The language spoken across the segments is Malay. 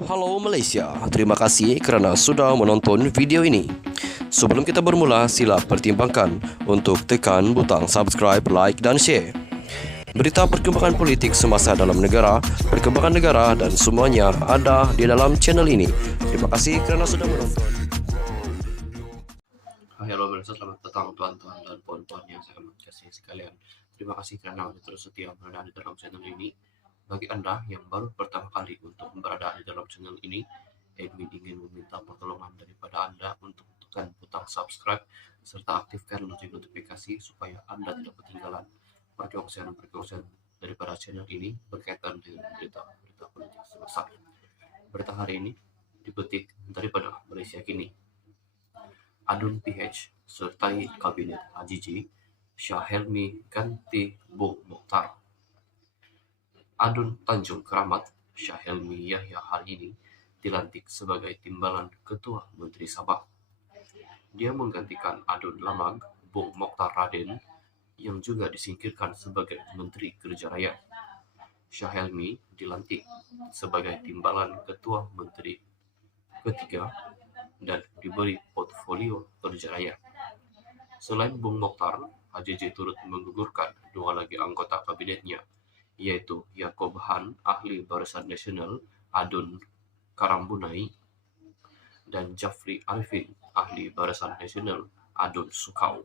Halo Malaysia, terima kasih kerana sudah menonton video ini. Sebelum kita bermula, sila pertimbangkan untuk tekan butang subscribe, like dan share. Berita perkembangan politik semasa dalam negara, perkembangan negara dan semuanya ada di dalam channel ini. Terima kasih kerana sudah menonton. Halo pemirsa, selamat datang tuan-tuan dan puan-puan yang saya kasih sekalian. Terima kasih kerana Anda terus setia berada di dalam channel ini. Bagi Anda yang baru pertama kali untuk berada di dalam channel ini, admin ingin meminta pertolongan daripada Anda untuk tekan butang subscribe serta aktifkan lonceng notifikasi supaya Anda tidak ketinggalan perkongsian-perkongsian daripada channel ini berkaitan dengan berita-berita politik semasa. Berita hari ini dipetik daripada Malaysia Kini. Adun PH sertai Kabinet AJJ, Shah Helmi ganti Bung Mokhtar. Adun Tanjung Keramat, Shah Helmi Yahya hari ini dilantik sebagai timbalan Ketua Menteri Sabah. Dia menggantikan Adun Lamag, Bung Mokhtar Raden, yang juga disingkirkan sebagai Menteri Kerja Raya. Shah Helmi dilantik sebagai timbalan Ketua Menteri ketiga dan diberi portfolio kerja raya. Selain Bung Mokhtar, AJJ turut menggugurkan dua lagi anggota kabinetnya, yaitu Yaakob Han, ahli Barisan Nasional, Adun Karambunai, dan Jafri Arifin, ahli Barisan Nasional, Adun Sukau.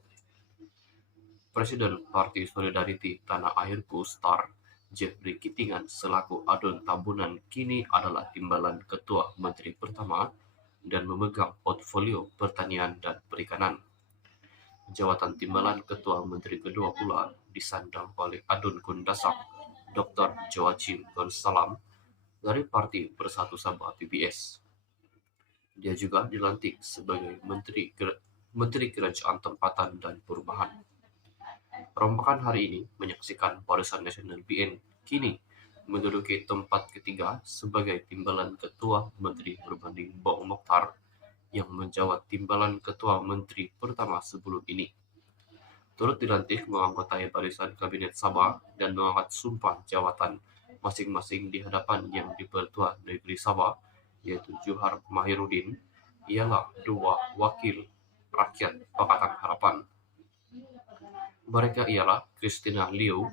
Presiden Parti Solidariti Tanah Airku STAR, Jeffrey Kitingan selaku Adun Tambunan kini adalah timbalan Ketua Menteri Pertama dan memegang portfolio pertanian dan perikanan. Jawatan timbalan Ketua Menteri kedua pula disandang oleh Adun Kundasak, Dr. Joachim Gonsalam dari Parti Bersatu Sabah PBS. Dia juga dilantik sebagai Menteri Kerajaan Tempatan dan Perumahan. Perombakan hari ini menyaksikan Barisan Nasional BN kini menduduki tempat ketiga sebagai timbalan Ketua Menteri berbanding Bung Mokhtar yang menjawat timbalan Ketua Menteri pertama sebelum ini. Turut dilantik menganggotai Barisan Kabinet Sabah dan mengangkat sumpah jawatan masing-masing di hadapan Yang di-Pertuan Negeri Sabah, yaitu Johar Mahiruddin, ialah dua wakil rakyat Pakatan Harapan. Mereka ialah Christina Liu,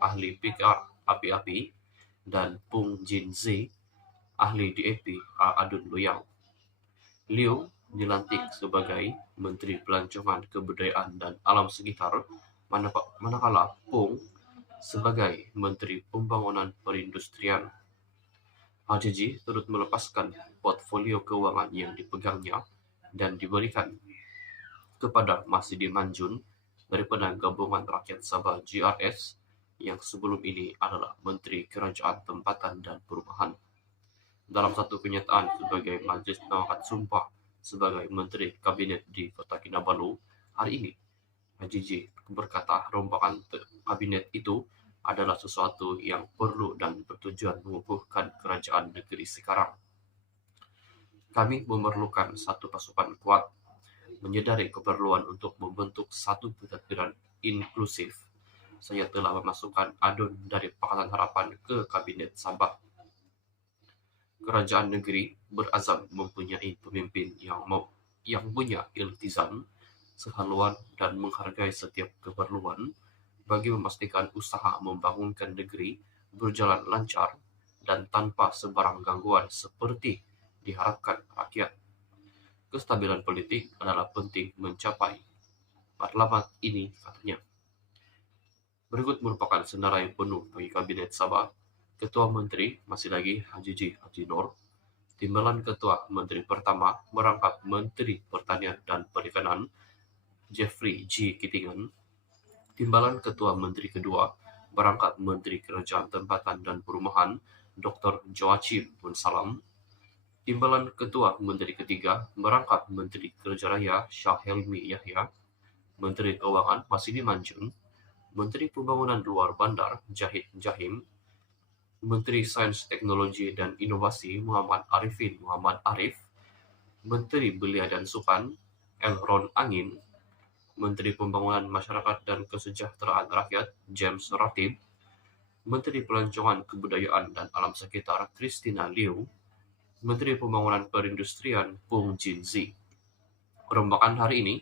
ahli PR api-api, dan Pung Jin Zi, ahli DAP Adun Loyang. Liu dilantik sebagai Menteri Pelancongan Kebudayaan dan Alam Sekitar, manakala Pung sebagai Menteri Pembangunan Perindustrian. AJJ turut melepaskan portfolio keuangan yang dipegangnya dan diberikan kepada Masidi Manjun daripada Gabungan Rakyat Sabah GRS yang sebelum ini adalah Menteri Kerajaan Tempatan dan Perumahan. Dalam satu kenyataan sebagai majlis mengangkat sumpah sebagai Menteri Kabinet di Kota Kinabalu hari ini, AJJ berkata rombakan kabinet itu adalah sesuatu yang perlu dan bertujuan mengukuhkan kerajaan negeri sekarang. Kami memerlukan satu pasukan kuat, menyadari keperluan untuk membentuk satu pentadbiran inklusif. Saya telah memasukkan Adun dari Pakatan Harapan ke Kabinet Sabah. Kerajaan negeri berazam mempunyai pemimpin yang punya iltizam, sehaluan dan menghargai setiap keperluan bagi memastikan usaha membangunkan negeri berjalan lancar dan tanpa sebarang gangguan seperti diharapkan rakyat. Kestabilan politik adalah penting mencapai matlamat ini, katanya. Berikut merupakan senarai penuh bagi Kabinet Sabah. Ketua Menteri masih lagi Haji Nur. Timbalan Ketua Menteri Pertama merangkap Menteri Pertanian dan Perikanan Jeffrey G. Kitingan. Timbalan Ketua Menteri Kedua merangkap Menteri Kerajaan Tempatan dan Perumahan Dr. Joachim Gonsalam. Timbalan Ketua Menteri Ketiga merangkap Menteri Kerja Raya Shah Helmi Yahya, Menteri Keuangan Masidi Manjun, Menteri Pembangunan Luar Bandar Jahid Jahim, Menteri Sains Teknologi dan Inovasi Muhammad Arifin Muhammad Arif, Menteri Belia dan Sukan Elron Angin, Menteri Pembangunan Masyarakat dan Kesejahteraan Rakyat James Ratib, Menteri Pelancongan Kebudayaan dan Alam Sekitar Christina Liu, Menteri Pembangunan Perindustrian Pung Jinzi. Perombakan hari ini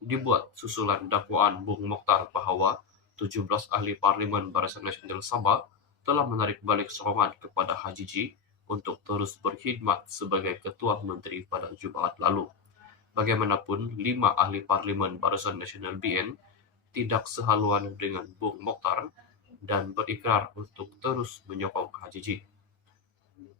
dibuat susulan dakwaan Bung Mokhtar bahwa 17 ahli parlimen Barisan Nasional Sabah telah menarik balik sokongan kepada Hajiji untuk terus berkhidmat sebagai Ketua Menteri pada Jumat lalu. Bagaimanapun, 5 ahli parlimen Barisan Nasional BN tidak sehaluan dengan Bung Mokhtar dan berikrar untuk terus menyokong Hajiji.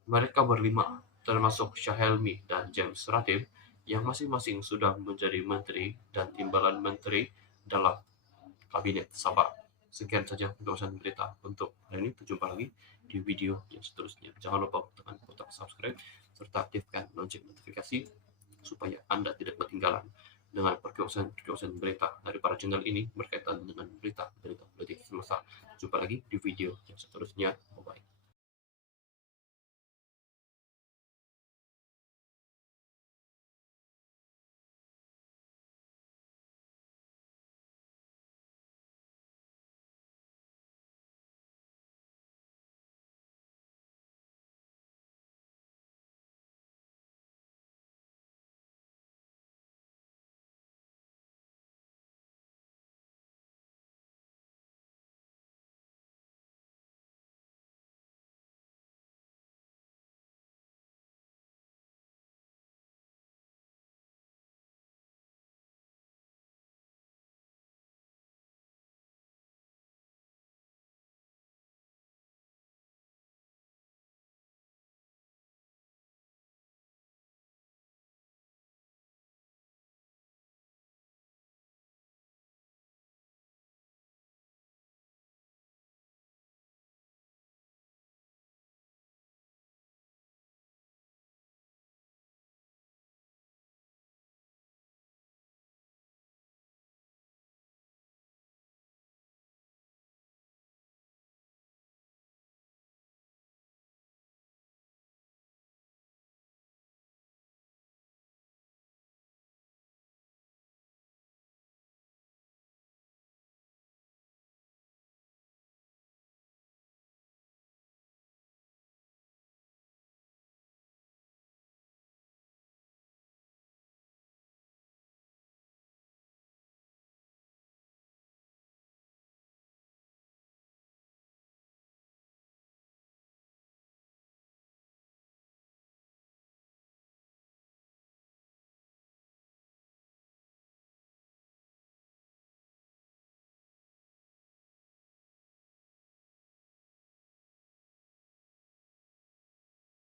Mereka berlima, termasuk Syahelmi dan James Ratib, yang masing-masing sudah menjadi menteri dan timbalan menteri dalam Kabinet Sabah. Sekian saja ulasan berita untuk hari ini. Berjumpa lagi di video yang seterusnya. Jangan lupa tekan kotak subscribe serta aktifkan lonceng notifikasi supaya Anda tidak ketinggalan dengan perkiosan berita dari para channel ini berkaitan dengan berita politik semasa. Jumpa lagi di video yang seterusnya. Bye-bye.